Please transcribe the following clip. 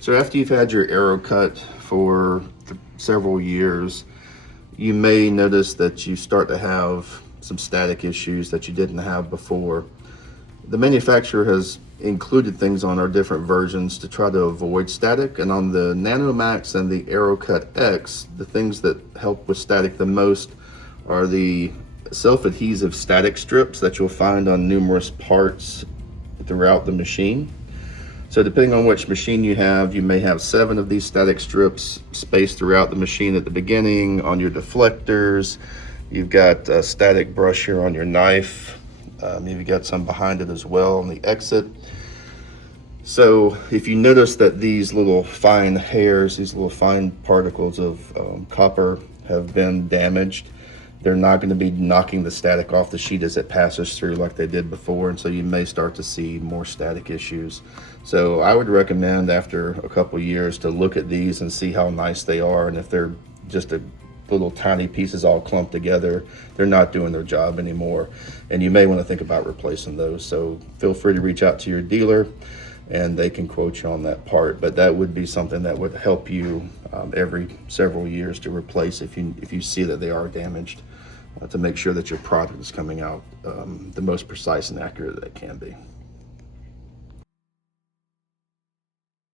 So after you've had your AeroCut for several years, you may notice that you start to have some static issues that you didn't have before. The manufacturer has included things on our different versions to try to avoid static, and on the NanoMax and the AeroCut X, the things that help with static the most are the self-adhesive static strips that you'll find on numerous parts throughout the machine. So depending on which machine you have, you may have 7 of these static strips spaced throughout the machine at the beginning, on your deflectors. You've got a static brush here on your knife. You've got some behind it as well on the exit. So if you notice that these little fine hairs, these little fine particles of copper have been damaged, they're not going to be knocking the static off the sheet as it passes through like they did before, and so you may start to see more static issues. So I would recommend after a couple years to look at these and see how nice they are, and if they're just a little tiny pieces all clumped together, they're not doing their job anymore, and you may want to think about replacing those. So feel free to reach out to your dealer and they can quote you on that part, but that would be something that would help you every several years to replace if you see that they are damaged, to make sure that your product is coming out the most precise and accurate that it can be.